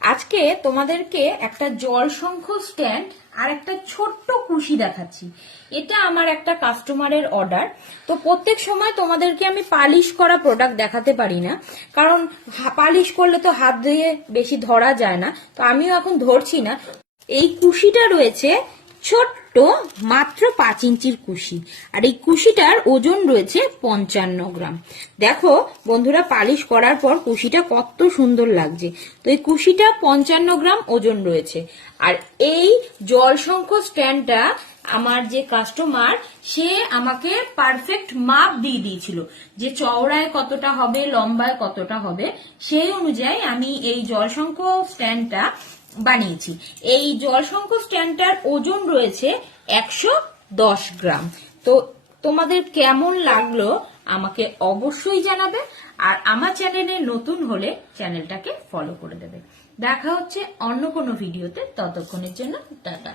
আজকে তোমাদেরকে একটা জল শঙ্খ স্ট্যান্ড আর একটা ছোট্ট কুশি দেখাচ্ছি। এটা আমার একটা কাস্টমারের অর্ডার। তো প্রত্যেক সময় তোমাদেরকে আমি পালিশ করা প্রোডাক্ট দেখাতে পারি না, কারণ পালিশ করলে তো হাত দিয়ে বেশি ধরা যায় না। তো আমিও এখন ধরছি না। এই কুশিটা রয়েছে ছোট্ট, মাত্র 5 ইঞ্চির কুশি, আর এই কুশিটার ওজন রয়েছে 55 গ্রাম। দেখো বন্ধুরা, পালিশ করার পর কুশিটা কত সুন্দর লাগছে। তো এই কুশিটা 55 গ্রাম ওজন রয়েছে। আর এই জলশঙ্খ স্ট্যান্ডটা আমার যে কাস্টমার, সে আমাকে পারফেক্ট মাপ দিয়ে দিয়েছিল যে চওড়ায় কতটা হবে, লম্বায় কতটা হবে। সেই অনুযায়ী আমি এই জলশঙ্খ স্ট্যান্ডটা বানিয়েছি। এই জলশঙ্খ স্ট্যান্ডটার ওজন রয়েছে 110 গ্রাম। তো তোমাদের কেমন লাগলো আমাকে অবশ্যই জানাবে, আর আমার চ্যানেলে নতুন হলে চ্যানেলটাকে ফলো করে দেবে। দেখা হচ্ছে অন্য কোনো ভিডিওতে, ততক্ষণের জন্য টাটা।